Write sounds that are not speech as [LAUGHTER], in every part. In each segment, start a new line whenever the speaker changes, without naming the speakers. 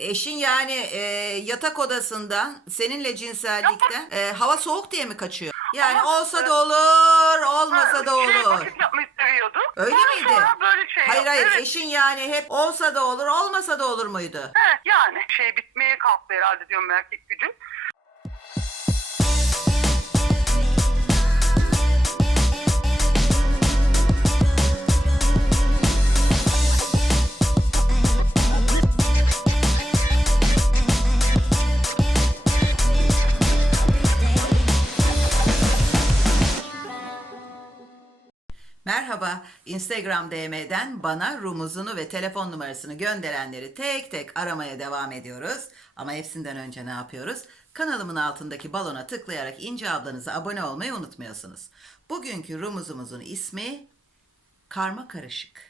eşin yani e, yatak odasından seninle cinsellikten e, hava soğuk diye mi kaçıyor? Yani
Ama,
olsa da olur, olmasa da
Şey,
olur.
vakit yapmayı seviyordu.
Öyle
Sonra
miydi?
Sonra böyle şey
Hayır
yaptı.
hayır
Evet.
eşin yani hep olsa da olur, olmasa da olur muydu?
He, yani şey bitmeye kalktı herhalde diyorum erkek gücü.
Merhaba, Instagram DM'den bana rumuzunu ve telefon numarasını gönderenleri tek tek aramaya devam ediyoruz. Ama hepsinden önce ne yapıyoruz? Kanalımın altındaki balona tıklayarak İnce ablanıza abone olmayı unutmuyorsunuz. Bugünkü rumuzumuzun ismi Karma Karışık.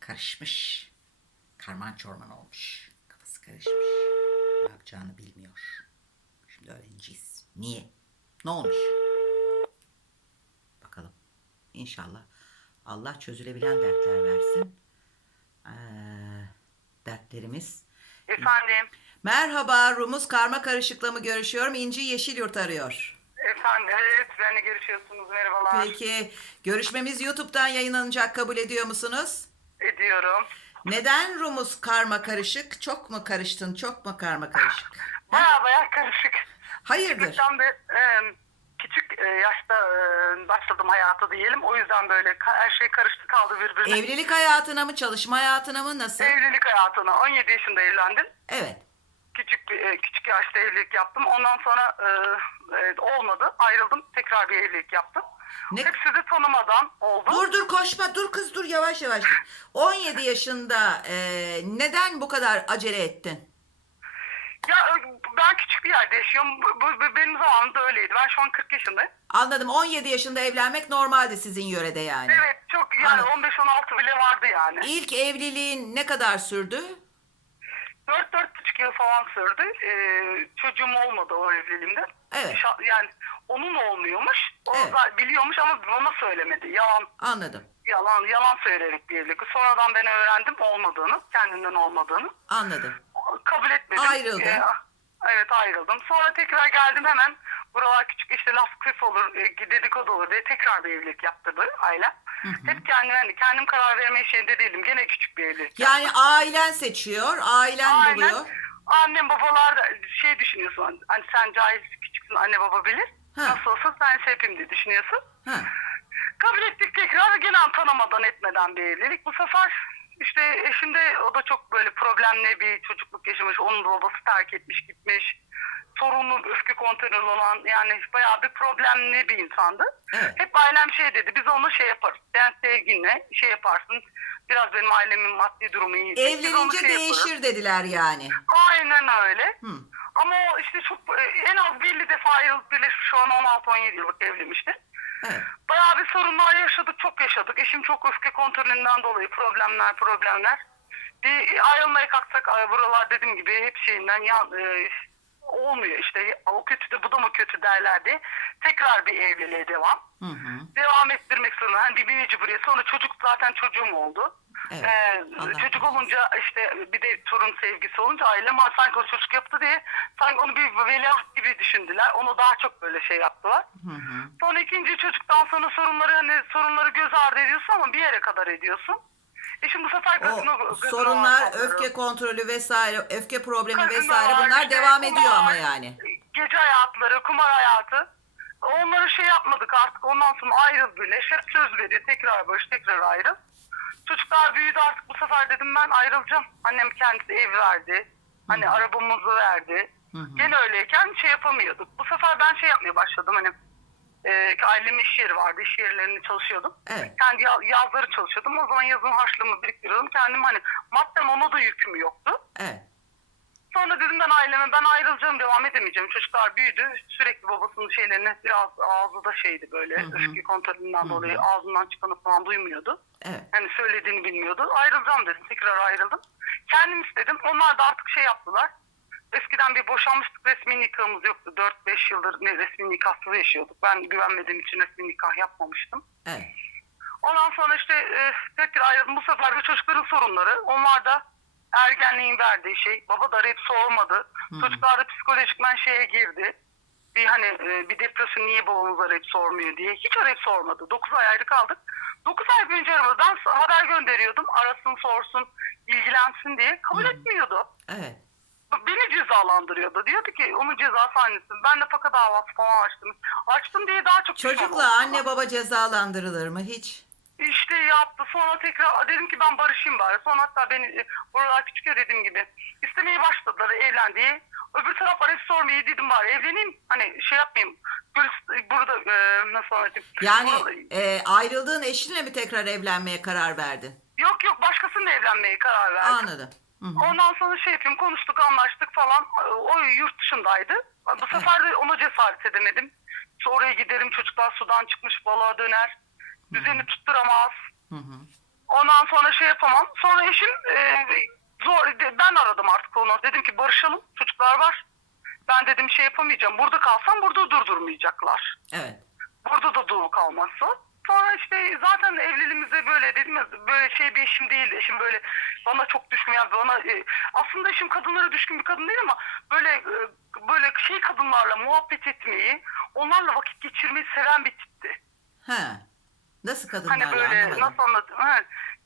Karışmış. Karman çorman olmuş. Kafası karışmış. Ne yapacağını bilmiyor. Şimdi öğreneceğiz. Niye? Ne olmuş? İnşallah Allah çözülebilen dertler versin. Ee, dertlerimiz.
Efendim,
Merhaba, Rumuz Karma Karışık'la mı görüşüyorum? İnci Yeşilyurt arıyor.
efendim, evet benimle görüşüyorsunuz. Merhabalar.
Peki, görüşmemiz YouTube'dan yayınlanacak kabul ediyor musunuz?
Ediyorum.
Neden Rumuz Karma Karışık? Çok mu karıştın, çok mu karma karışık?
Baya baya karışık.
Hayırdır?
De e, küçük e, yaşta e, başladım hayata diyelim. O yüzden böyle ka- her şey karıştı kaldı birbirine.
Evlilik hayatına mı, çalışma hayatına mı, nasıl?
Evlilik hayatına 17 yaşında evlendim.
Evet.
Küçük bir- e, küçük yaşta evlilik yaptım. Ondan sonra e, e, olmadı. Ayrıldım. Tekrar bir evlilik yaptım.
Ne-
Hepsi de tanımadan oldu.
Dur dur koşma dur kız dur yavaş yavaş. [LAUGHS] 17 yaşında e, neden bu kadar acele ettin?
Ya ben küçük bir yerde yaşıyorum. Bu, bu- bu benim zamanımda öyleydi. Ben şu an 40 yaşındayım.
Anladım 17 yaşında evlenmek normaldi sizin yörede yani.
Evet çok yani
Anladım.
15-16 bile vardı yani.
İlk evliliğin ne kadar sürdü?
4-4,5 yıl falan sürdü. Ee, çocuğum olmadı o evliliğimde.
Evet.
Şa- Yani onun olmuyormuş. O
Evet.
da biliyormuş ama bana söylemedi. Yalan
Anladım.
yalan yalan söyleyerek bir evlilik. Sonradan ben öğrendim olmadığını, kendinden olmadığını.
Anladım.
Kabul etmedim.
Ayrıldın.
Ee, evet ayrıldım. Sonra tekrar geldim hemen. Buralar küçük işte laf kıf olur, e, dedikodu olur diye tekrar bir evlilik yaptırdı ailem. Hep kendim, yani kendim karar verme şeyinde değilim. Gene küçük bir evlilik.
Yani ailen seçiyor, ailen
Aynen.
buluyor.
Annem babalar da şey düşünüyorsun. Hani sen cahil küçüksün anne baba bilir.
Ha.
Nasıl olsa sen sepim diye düşünüyorsun.
Ha.
Kabul ettik tekrar gene tanımadan etmeden bir evlilik. Bu sefer işte eşim de o da çok böyle problemli bir çocukluk yaşamış. Onun babası terk etmiş gitmiş. Sorunlu öfke kontrolü olan yani bayağı bir problemli bir insandı.
Evet.
Hep ailem şey dedi biz onu şey yaparız. Sen sevginle şey yaparsın. Biraz benim ailemin maddi durumu iyi.
Evlenince
şey yaparız.
değişir dediler yani.
Aynen öyle.
Hı.
Ama o işte çok e, en az 50 defa ayrılıp bile şu an 16-17 yıllık evlimişti.
Evet.
Bayağı bir sorunlar yaşadık, çok yaşadık. Eşim çok öfke kontrolünden dolayı problemler, problemler. Bir ayrılmaya kalksak buralar dediğim gibi hep şeyinden yan, e, olmuyor işte. O kötü de bu da mı kötü derlerdi. Tekrar bir evliliğe devam.
Hı hı.
Devam ettirmek zorunda. Hani bir mecburiyet. Sonra çocuk zaten çocuğum oldu.
Evet.
Ee, çocuk olunca işte bir de torun sevgisi olunca ailem "Aa, sanki o çocuk yaptı diye sanki onu bir veliaht gibi düşündüler. Onu daha çok böyle şey yaptılar.
Hı hı.
Sonra ikinci çocuktan sonra sorunları hani sorunları göz ardı ediyorsun ama bir yere kadar ediyorsun. E şimdi bu sefer gazino,
O
gazino
sorunlar, öfke kontrolü vesaire, öfke problemi
Gazino
vesaire bunlar
işte
devam ediyor
kumar,
ama yani.
Gece hayatları, kumar hayatı. Onları şey yapmadık artık. Ondan sonra ayrıl bile. Hep söz veriyor. Tekrar barış, tekrar ayrıl. Çocuklar büyüdü artık bu sefer dedim ben ayrılacağım. Annem kendisi ev verdi. Hani arabamızı verdi.
Hı hı.
Gene öyleyken şey yapamıyorduk. Bu sefer ben şey yapmaya başladım hani. E, ailemin iş yeri vardı. iş yerlerinde çalışıyordum.
Evet.
Kendi ya- yazları çalışıyordum. O zaman yazın harçlığımı biriktiriyordum. Kendim hani madden ona da yüküm yoktu.
Evet.
Sonra dedim ben aileme ben ayrılacağım devam edemeyeceğim. Çocuklar büyüdü. Sürekli babasının şeylerini biraz ağzı da şeydi böyle.
Hı hı.
Öfke kontrolünden
Hı
dolayı ağzından çıkanı falan duymuyordu.
Evet.
Yani söylediğini bilmiyordu. Ayrılacağım dedim. Tekrar ayrıldım. Kendim istedim. Onlar da artık şey yaptılar. Eskiden bir boşanmıştık resmi nikahımız yoktu. 4-5 yıldır ne resmi nikahsız yaşıyorduk. Ben güvenmediğim için resmi nikah yapmamıştım.
Evet.
Ondan sonra işte e, tekrar ayrıldım. Bu sefer de çocukların sorunları. Onlar da ergenliğin verdiği şey. Baba da arayıp sormadı. Çocuklar da psikolojikmen şeye girdi. Bir hani e, bir depresyon niye babamız arayıp sormuyor diye. Hiç arayıp sormadı. 9 ay ayrı kaldık. 9 ay boyunca aramadı. Ben haber gönderiyordum. Arasın sorsun ilgilensin diye. Kabul etmiyordu.
Evet.
Beni cezalandırıyordu. Diyordu ki onun cezası annesi. Ben de faka davası falan açtım. Açtım diye daha çok
Çocukla anne baba cezalandırılır mı hiç?
İşte yaptı. Sonra tekrar dedim ki ben barışayım bari. Sonra hatta beni e, buralar küçük ya dediğim gibi. istemeye başladılar evlendi. Öbür taraf arayıp sormayı dedim bari evleneyim. Hani şey yapmayayım. Böyle, burada e, nasıl anlatayım.
Yani e, ayrıldığın eşinle mi tekrar evlenmeye karar verdin?
Yok yok başkasıyla evlenmeye karar verdim.
Anladım. Hı hı.
Ondan sonra şey yapayım konuştuk anlaştık falan. O yurt dışındaydı. Bu sefer de ona cesaret edemedim. İşte oraya giderim çocuklar sudan çıkmış balığa döner. Düzeni tutturamaz.
Hı hı.
Ondan sonra şey yapamam. Sonra eşim e, zor ben aradım artık onu. Dedim ki barışalım. Çocuklar var. Ben dedim şey yapamayacağım. Burada kalsam burada durdurmayacaklar.
Evet.
Burada da duru kalması. Sonra işte zaten evliliğimizde böyle dedim ya böyle şey bir eşim değil. Eşim böyle bana çok düşkün yani bana e, aslında eşim kadınlara düşkün bir kadın değil ama böyle e, böyle şey kadınlarla muhabbet etmeyi, onlarla vakit geçirmeyi seven bir tipti.
Ha. Nasıl kadınlarla
Hani böyle
anlamadım.
nasıl anlatayım? Ha.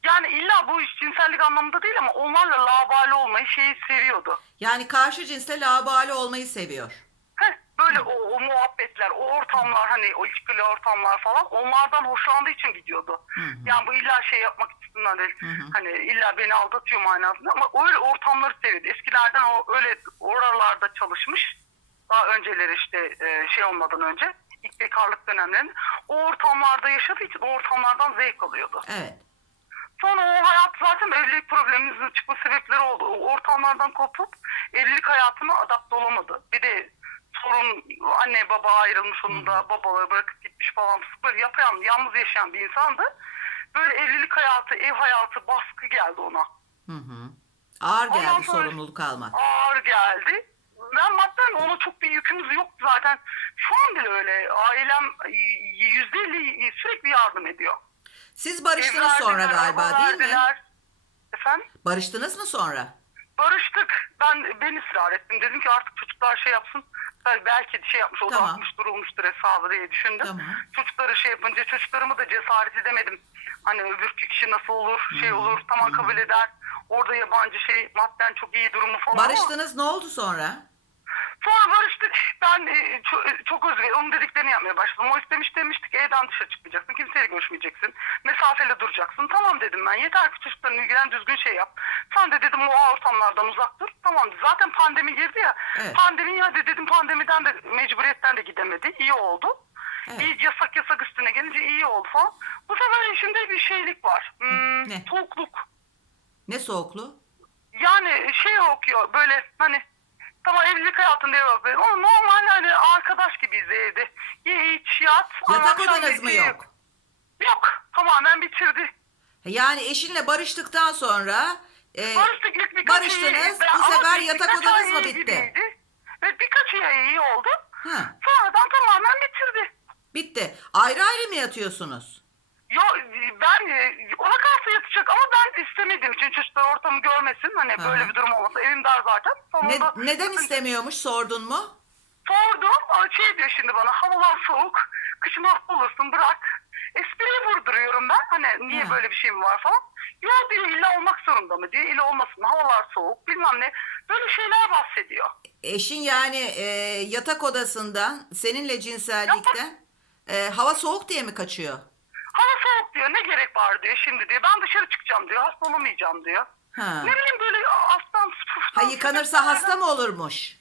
Yani illa bu iş cinsellik anlamında değil ama onlarla labali olmayı şeyi seviyordu.
Yani karşı cinsle labali olmayı seviyor.
Heh, böyle o, o muhabbetler, o ortamlar hani o ilişkili ortamlar falan onlardan hoşlandığı için gidiyordu.
hı.
Yani bu illa şey yapmak açısından değil.
hı.
Hani illa beni aldatıyor manasında ama öyle ortamları seviyordu. Eskilerden o öyle oralarda çalışmış. Daha önceleri işte e, şey olmadan önce ilk bekarlık dönemlerinde o ortamlarda yaşadığı için o ortamlardan zevk alıyordu.
Evet.
Sonra o hayat zaten evlilik problemimizin çıkma sebepleri oldu. O ortamlardan kopup evlilik hayatına adapte olamadı. Bir de sorun anne baba ayrılmış onun da babaları bırakıp gitmiş falan böyle yapayan yalnız yaşayan bir insandı. Böyle evlilik hayatı, ev hayatı baskı geldi ona.
Hı hı. Ağır
Ondan
geldi
sonra-
sorumluluk almak.
Ağır geldi. Ben madden ona çok bir yükümüz yoktu zaten. Şu an bile öyle. Ailem yüzde elli sürekli yardım ediyor.
Siz barıştınız sonra
verdiler,
galiba değil mi?
Efendim?
Barıştınız mı sonra?
Barıştık. Ben ben ısrar ettim. Dedim ki artık çocuklar şey yapsın. Belki şey yapmış, o da
Tamam.
atmış durulmuştur hesabı diye düşündüm.
Tamam.
Çocukları şey yapınca çocuklarımı da cesaret edemedim. Hani öbür kişi nasıl olur, şey olur, tamam kabul eder. Orada yabancı şey, madden çok iyi durumu falan ama-
Barıştınız ne oldu sonra?
Sonra barıştık. Ben e, çok, çok özür Onun dediklerini yapmaya başladım. O istemiş demiştik evden dışarı çıkmayacaksın. Kimseyle görüşmeyeceksin. Mesafeli duracaksın. Tamam dedim ben. Yeter ki çocukların ilgilen düzgün şey yap. Sen de dedim o ortamlardan uzak dur. Tamam zaten pandemi girdi ya.
Evet.
Pandemi ya de dedim pandemiden de mecburiyetten de gidemedi. İyi oldu.
Evet.
İyi yasak yasak üstüne gelince iyi oldu falan. Bu sefer işimde bir şeylik var. Hmm,
Ne?
Soğukluk.
Ne soğukluğu?
Yani şey okuyor böyle hani tamam evlilik hayatında yok böyle ama normal hani arkadaş gibiyiz evde. Ye iç yat. ama
Yatak
akşam
odanız mı
yediği
yok?
Yok tamamen bitirdi.
Yani eşinle barıştıktan sonra e,
Barıştık ilk birkaç
barıştınız, bu
ama
sefer yatak
birkaç
odanız
ay
mı
iyi
bitti?
gibiydi. Ve birkaç ay iyi oldu.
ha,
Sonradan tamamen bitirdi.
bitti. Ayrı ayrı mı yatıyorsunuz?
Ben e, ona karşı yatacak ama ben istemediğim için çocuklar ortamı görmesin. Hani
Hı
böyle bir durum olmasa evim dar zaten.
Ne,
Sonunda
neden istemiyormuş sordun mu?
Sordum. Şey diyor şimdi bana havalar soğuk. Kışın hasta olursun bırak. Espriye vurduruyorum ben. Hani niye
Ha.
böyle bir şey mi var falan. Yok diyor illa olmak zorunda mı diyor. İlla olmasın havalar soğuk bilmem ne. Böyle şeyler bahsediyor.
Eşin yani e, yatak odasından seninle cinsellikten e, hava soğuk diye mi kaçıyor?
Hava soğuk diyor ne gerek var diyor şimdi diyor. Ben dışarı çıkacağım diyor. Hasta olamayacağım diyor.
Ha.
Ne bileyim böyle alttan puftan.
Ha yıkanırsa hasta mı olurmuş?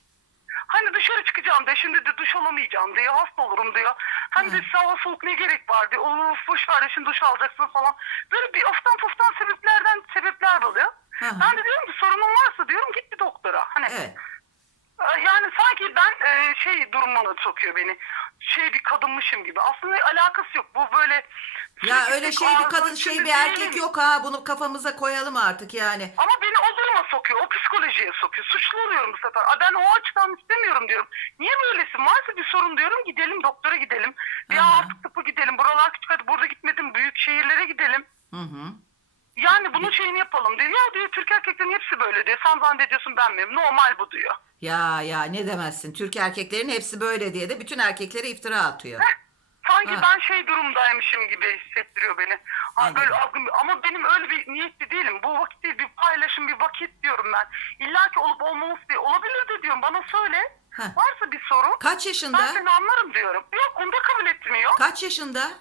Hani dışarı çıkacağım diyor. Şimdi de duş alamayacağım diyor. Hasta olurum diyor. Hem de size hava soğuk ne gerek var diyor. Of boş ver de şimdi duş alacaksın falan. Böyle bir oftan puftan sebeplerden sebepler buluyor.
Hı hı.
Ben de diyorum ki sorunun varsa diyorum git bir doktora. Hani
Evet.
E, yani sanki ben e, şey durumuna sokuyor beni. Şey bir kadınmışım gibi. Aslında alakası yok. Bu böyle
Ya öyle şey bir kadın şey bir erkek yok ha bunu kafamıza koyalım artık yani.
Ama beni o duruma sokuyor. O psikolojiye sokuyor. Suçlu oluyorum bu sefer. Aa, ben o açıdan istemiyorum diyorum. Niye böylesin? Varsa bir sorun diyorum. Gidelim doktora gidelim. Ya
Aha.
artık tıpı gidelim. Buralar küçük hadi burada gitmedim. Büyük şehirlere gidelim.
Hı hı.
Yani bunun şeyini yapalım diyor. Ya diyor Türk erkeklerin hepsi böyle diyor. Sen zannediyorsun ben miyim? Normal bu diyor.
Ya ya ne demezsin. Türk erkeklerin hepsi böyle diye de bütün erkeklere iftira atıyor.
Heh, sanki
Ha.
ben şey durumdaymışım gibi hissettiriyor beni. Ha,
Anladım.
böyle algım- ama benim öyle bir niyetli değilim. Bu vakit değil bir paylaşım bir vakit diyorum ben. İlla ki olup olmaması değil. Olabilir de diyorum bana söyle.
Heh.
Varsa bir sorun.
Kaç
Ben
yaşında?
seni anlarım diyorum. Yok onu da kabul etmiyor.
Kaç yaşında?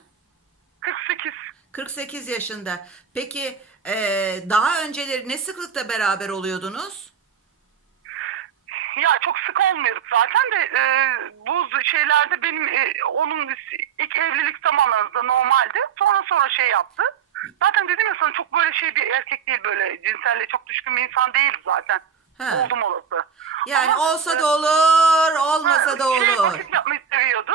48.
48 yaşında. Peki eee, daha önceleri ne sıklıkta beraber oluyordunuz?
Ya çok sık olmuyoruz zaten de e, bu şeylerde benim e, onun ilk evlilik zamanlarında normaldi. Sonra sonra şey yaptı. Zaten dedim ya sana çok böyle şey bir erkek değil böyle cinselliğe çok düşkün bir insan değilim zaten.
Ha.
Oldum olası.
Yani
Ama,
olsa
e,
da olur, olmasa
ha,
da
Şey,
olur.
vakit yapmayı seviyordu.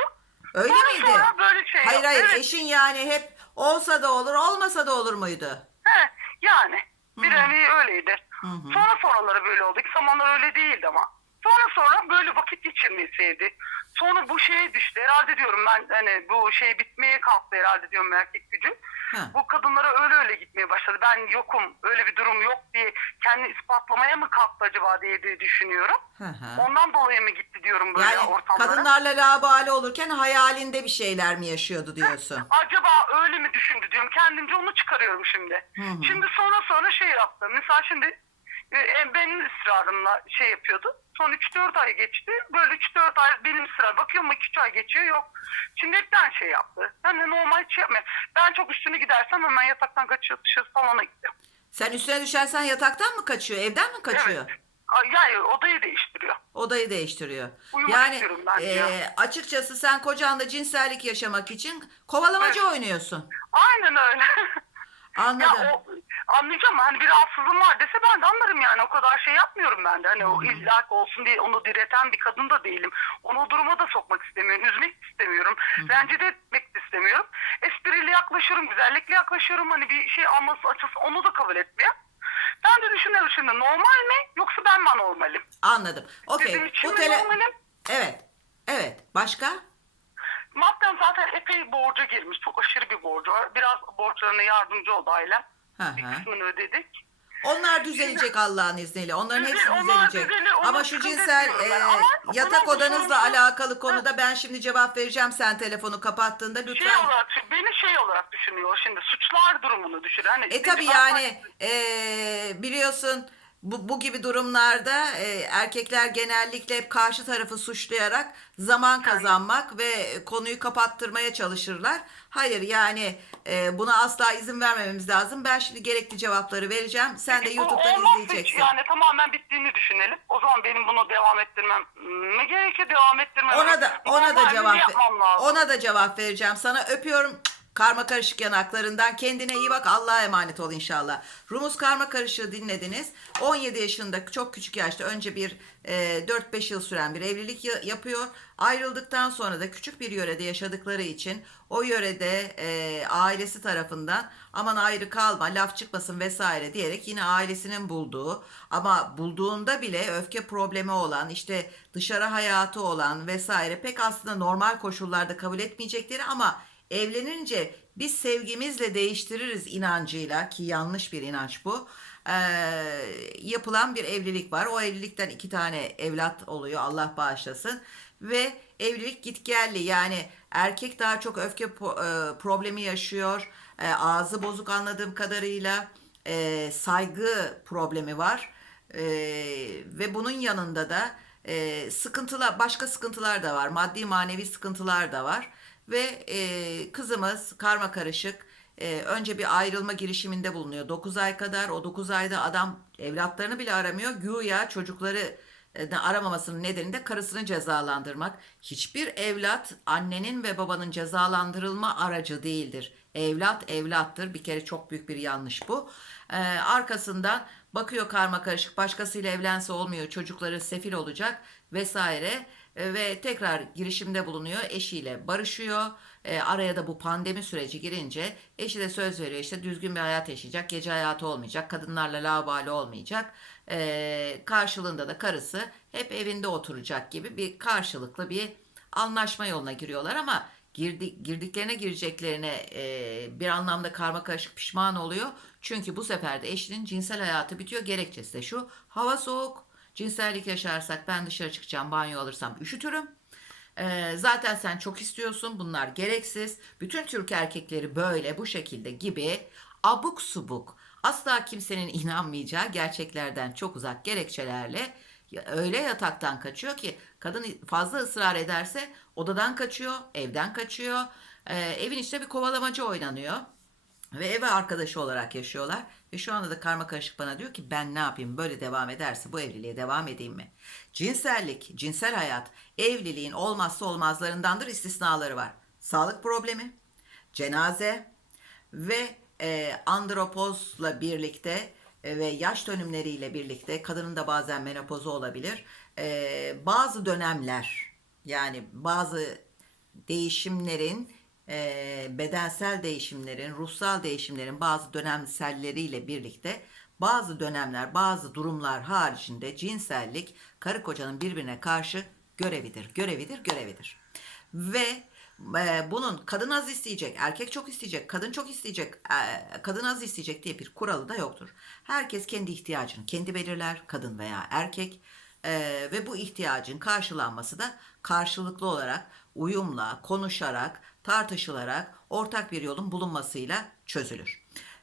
Öyle
Sonra
miydi?
Sonra böyle şey
Hayır
yaptı.
hayır
Evet.
eşin yani hep olsa da olur, olmasa da olur muydu?
He, yani bir hani öyleydi.
Hı hı.
Sonra sonraları böyle oldu. İlk zamanlar öyle değildi ama. Sonra sonra böyle vakit geçirmeyi sevdi. Sonra bu şeye düştü. Herhalde diyorum ben hani bu şey bitmeye kalktı herhalde diyorum erkek gücü.
Ha.
Bu kadınlara öyle öyle gitmeye başladı. Ben yokum, öyle bir durum yok diye kendi ispatlamaya mı kalktı acaba diye de düşünüyorum.
Hı hı.
Ondan dolayı mı gitti diyorum böyle
Yani
ortamlara.
kadınlarla labali olurken hayalinde bir şeyler mi yaşıyordu diyorsun?
Acaba öyle mi düşündü diyorum. Kendimce onu çıkarıyorum şimdi.
Hı hı.
Şimdi sonra sonra şey yaptı. Mesela şimdi e, benim ısrarımla şey yapıyordu. Son 3-4 ay geçti. Böyle 3-4 ay benim ısrar. Bakıyorum 2-3 ay geçiyor yok. Şimdi hepten şey yaptı. Ben de normal şey yapmıyor. Ben çok üstüne gidersem hemen yataktan kaçıyor dışarı salona gidiyor.
Sen üstüne düşersen yataktan mı kaçıyor, evden mi kaçıyor?
Evet. Yani odayı değiştiriyor.
Odayı değiştiriyor.
Uyumak
yani
ben
e,
diyor.
açıkçası sen kocanla cinsellik yaşamak için kovalamacı oynuyorsun.
Aynen öyle. [LAUGHS]
Anladım.
Ya o anlayacağım hani bir rahatsızlığım var dese ben de anlarım yani o kadar şey yapmıyorum ben de. Hani o illaki olsun diye onu direten bir kadın da değilim. Onu o duruma da sokmak istemiyorum. Üzmek istemiyorum. Rencide etmek de istemiyorum. Esprili yaklaşıyorum, güzellikle yaklaşıyorum. Hani bir şey alması açılsın onu da kabul etmiyor. Ben de düşünüyorum şimdi normal mi yoksa ben mi normalim?
Anladım. Okey.
Bizim için
Bu
mi
tele...
normalim?
Evet. Evet. Başka?
Madden zaten epey borca girmiş. Çok aşırı bir borcu var. Biraz borçlarına yardımcı oldu ailem.
Hı
ödedik.
Onlar düzelecek Allah'ın izniyle. Onların
Düzel-
hepsi
onlar
düzelecek.
düzelir,
Ama şu cinsel e,
Ama
yatak
bunun
odanızla
sorumlusu-
alakalı konuda ben şimdi cevap vereceğim sen telefonu kapattığında
Şey
lütfen.
olarak, beni şey olarak düşünüyor şimdi suçlar durumunu düşünüyor. Hani
E tabi yani e, biliyorsun bu, bu gibi durumlarda e, erkekler genellikle hep karşı tarafı suçlayarak zaman kazanmak ve konuyu kapattırmaya çalışırlar. Hayır yani e, buna asla izin vermememiz lazım. Ben şimdi gerekli cevapları vereceğim. Sen de
Peki bu
YouTube'dan
olmazsa
izleyeceksin.
Yani tamamen bittiğini düşünelim. O zaman benim bunu devam ettirmem mi gerekir devam ettirmem?
Ona da ona da
Normal
cevap
mi yapmam lazım?
ona da cevap vereceğim. Sana öpüyorum. Karma karışık yanaklarından kendine iyi bak Allah'a emanet ol inşallah. Rumuz karma karışığı dinlediniz. 17 yaşında çok küçük yaşta önce bir e, 4-5 yıl süren bir evlilik ya- yapıyor. Ayrıldıktan sonra da küçük bir yörede yaşadıkları için o yörede e, ailesi tarafından aman ayrı kalma laf çıkmasın vesaire diyerek yine ailesinin bulduğu ama bulduğunda bile öfke problemi olan işte dışarı hayatı olan vesaire pek aslında normal koşullarda kabul etmeyecekleri ama evlenince biz sevgimizle değiştiririz inancıyla ki yanlış bir inanç bu. Ee, yapılan bir evlilik var. O evlilikten iki tane evlat oluyor Allah bağışlasın. Ve evlilik gitgelli yani erkek daha çok öfke e, problemi yaşıyor. E, ağzı bozuk anladığım kadarıyla e, saygı problemi var. E, ve bunun yanında da e, sıkıntılar başka sıkıntılar da var. Maddi manevi sıkıntılar da var. Ve e, kızımız karma karışık e, önce bir ayrılma girişiminde bulunuyor. 9 ay kadar o 9 ayda adam evlatlarını bile aramıyor. Güya çocukları aramamasının nedeni de karısını cezalandırmak. Hiçbir evlat annenin ve babanın cezalandırılma aracı değildir. Evlat evlattır. Bir kere çok büyük bir yanlış bu. E, arkasından bakıyor karma karışık başkasıyla evlense olmuyor. Çocukları sefil olacak vesaire ve tekrar girişimde bulunuyor. Eşiyle barışıyor. E, araya da bu pandemi süreci girince eşi de söz veriyor işte düzgün bir hayat yaşayacak. Gece hayatı olmayacak. Kadınlarla labali olmayacak. E, karşılığında da karısı hep evinde oturacak gibi bir karşılıklı bir anlaşma yoluna giriyorlar ama girdi, girdiklerine gireceklerine e, bir anlamda karma karışık pişman oluyor. Çünkü bu sefer de eşinin cinsel hayatı bitiyor. Gerekçesi de şu. Hava soğuk. Cinsellik yaşarsak ben dışarı çıkacağım banyo alırsam üşütürüm. Ee, zaten sen çok istiyorsun. Bunlar gereksiz. Bütün Türk erkekleri böyle bu şekilde gibi abuk subuk asla kimsenin [LAUGHS] inanmayacağı gerçeklerden çok uzak gerekçelerle öyle yataktan kaçıyor ki kadın fazla ısrar ederse odadan kaçıyor, evden kaçıyor. Ee, evin içinde bir kovalamacı oynanıyor. Ve eve arkadaşı olarak yaşıyorlar. Ve şu anda da karma karışık bana diyor ki ben ne yapayım böyle devam ederse bu evliliğe devam edeyim mi? Cinsellik, cinsel hayat evliliğin olmazsa olmazlarındandır istisnaları var. Sağlık problemi, cenaze ve e, andropozla birlikte e, ve yaş dönümleriyle birlikte kadının da bazen menopozu olabilir. E, bazı dönemler yani bazı değişimlerin e, bedensel değişimlerin, ruhsal değişimlerin bazı dönemselleriyle birlikte bazı dönemler, bazı durumlar haricinde cinsellik karı kocanın birbirine karşı görevidir, görevidir, görevidir. Ve e, bunun kadın az isteyecek, erkek çok isteyecek, kadın çok isteyecek, e, kadın az isteyecek diye bir kuralı da yoktur. Herkes kendi ihtiyacını kendi belirler, kadın veya erkek. E, ve bu ihtiyacın karşılanması da karşılıklı olarak uyumla, konuşarak, tartışılarak ortak bir yolun bulunmasıyla çözülür.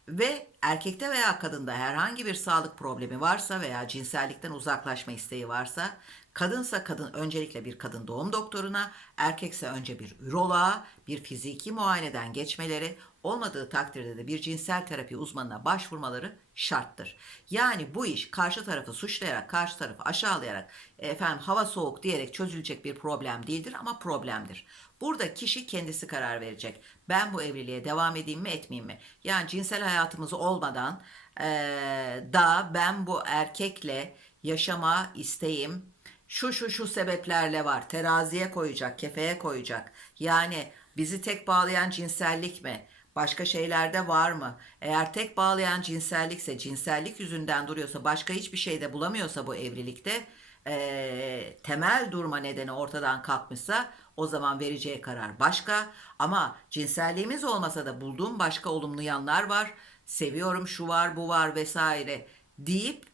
Ve erkekte veya kadında herhangi bir sağlık problemi varsa veya cinsellikten uzaklaşma isteği varsa, kadınsa kadın öncelikle bir kadın doğum doktoruna, erkekse önce bir üroloğa, bir fiziki muayeneden geçmeleri, olmadığı takdirde de bir cinsel terapi uzmanına başvurmaları şarttır. Yani bu iş karşı tarafı suçlayarak, karşı tarafı aşağılayarak, efendim hava soğuk diyerek çözülecek bir problem değildir ama problemdir. Burada kişi kendisi karar verecek. Ben bu evliliğe devam edeyim mi etmeyeyim mi? Yani cinsel hayatımız olmadan eee, da ben bu erkekle yaşama isteğim şu şu şu sebeplerle var. Teraziye koyacak, kefeye koyacak. Yani bizi tek bağlayan cinsellik mi? Başka şeylerde var mı? Eğer tek bağlayan cinsellikse, cinsellik yüzünden duruyorsa, başka hiçbir şeyde bulamıyorsa bu evlilikte, eee, temel durma nedeni ortadan kalkmışsa o zaman vereceği karar başka. Ama cinselliğimiz olmasa da bulduğum başka olumlu yanlar var. Seviyorum şu var bu var vesaire deyip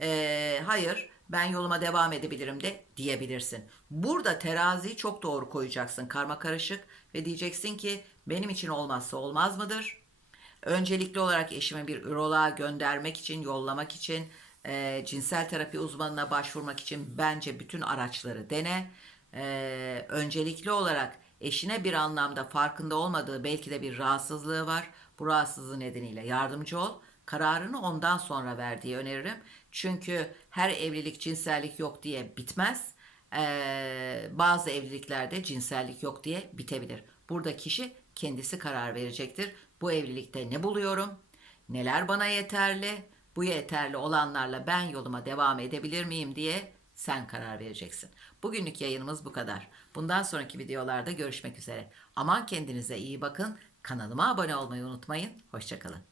eee, hayır ben yoluma devam edebilirim de diyebilirsin. Burada teraziyi çok doğru koyacaksın karma karışık ve diyeceksin ki benim için olmazsa olmaz mıdır? Öncelikli olarak eşimi bir üroloğa göndermek için, yollamak için, e, cinsel terapi uzmanına başvurmak için bence bütün araçları dene. E, öncelikli olarak eşine bir anlamda farkında olmadığı belki de bir rahatsızlığı var. Bu rahatsızlığı nedeniyle yardımcı ol. Kararını ondan sonra ver diye öneririm. Çünkü her evlilik cinsellik yok diye bitmez. Ee, bazı evliliklerde cinsellik yok diye bitebilir. Burada kişi kendisi karar verecektir. Bu evlilikte ne buluyorum? Neler bana yeterli? Bu yeterli olanlarla ben yoluma devam edebilir miyim diye sen karar vereceksin. Bugünlük yayınımız bu kadar. Bundan sonraki videolarda görüşmek üzere. Aman kendinize iyi bakın. Kanalıma abone olmayı unutmayın. Hoşçakalın.